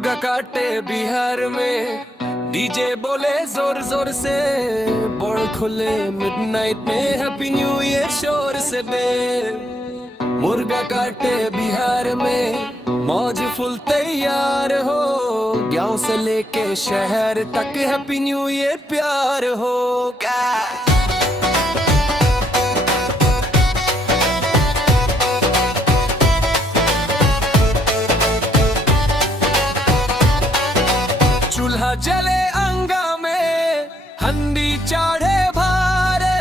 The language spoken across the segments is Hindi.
मुर्गा काटे बिहार में, डीजे बोले जोर जोर से, बोल खुले मिडनाइट में, हैप्पी न्यू ईयर शोर से बे। मुर्गा काटे बिहार में, मौज फुल तैयार हो, गांव से लेके शहर तक हैप्पी न्यू ईयर प्यार हो क्या। चूल्हा जले अंगा में, हंडी चाढ़े भारे,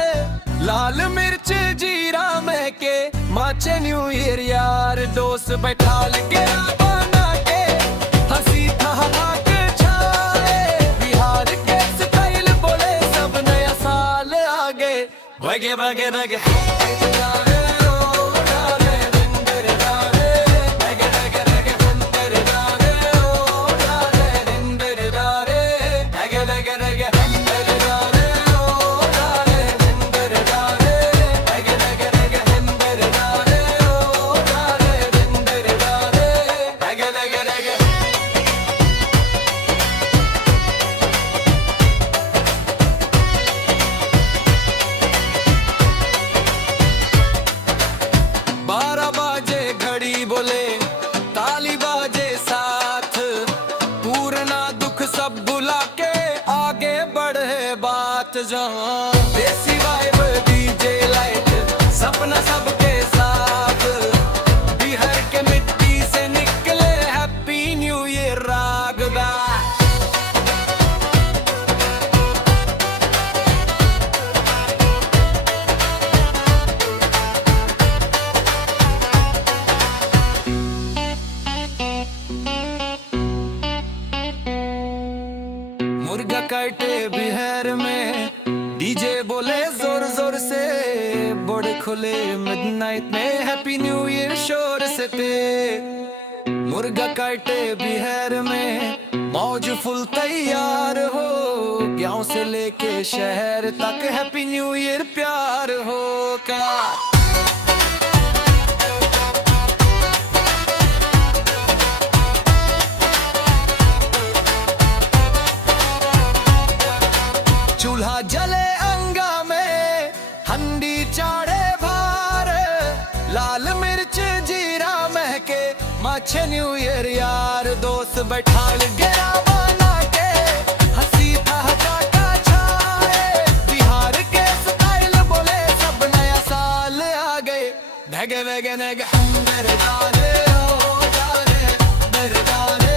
लाल मिर्च जीरा में के, माचे न्यू ईयर यार, दोस्त बैठाल के बना के, हंसी ठहाक छाए, बिहार के स्टाइल बोले सब नया साल आगे, वगे वगे वगे बोले ताली बाजे साथ, पूरना दुख सब भुला के आगे बढ़े बात, जहाँ देसी वाइब डीजे लाइट, सपना सबके साथ, बिहार के मिट्टी से निकले हैप्पी न्यू ईयर रागदा। मुर्गा काटे बिहार में, डीजे बोले जोर जोर से, बड़े खुले मिडनाइट में, हैप्पी न्यू ईयर शोर से पे। मुर्गा काटे बिहार में, मौज फुल तैयार हो, गांव से लेके शहर तक हैप्पी न्यू ईयर प्यार हो का। चूल्हा जले अंगा में, हंडी चाढ़े भार, लाल मिर्च जीरा महके, माचे न्यू ईयर यार, दोस्त बैठाल गया बना के, हंसी ठहाका छाए, बिहार के स्टाइल बोले सब नया साल आ गए, भगे भगे नगे मेरे गाने ओ गाने मेरे गाने।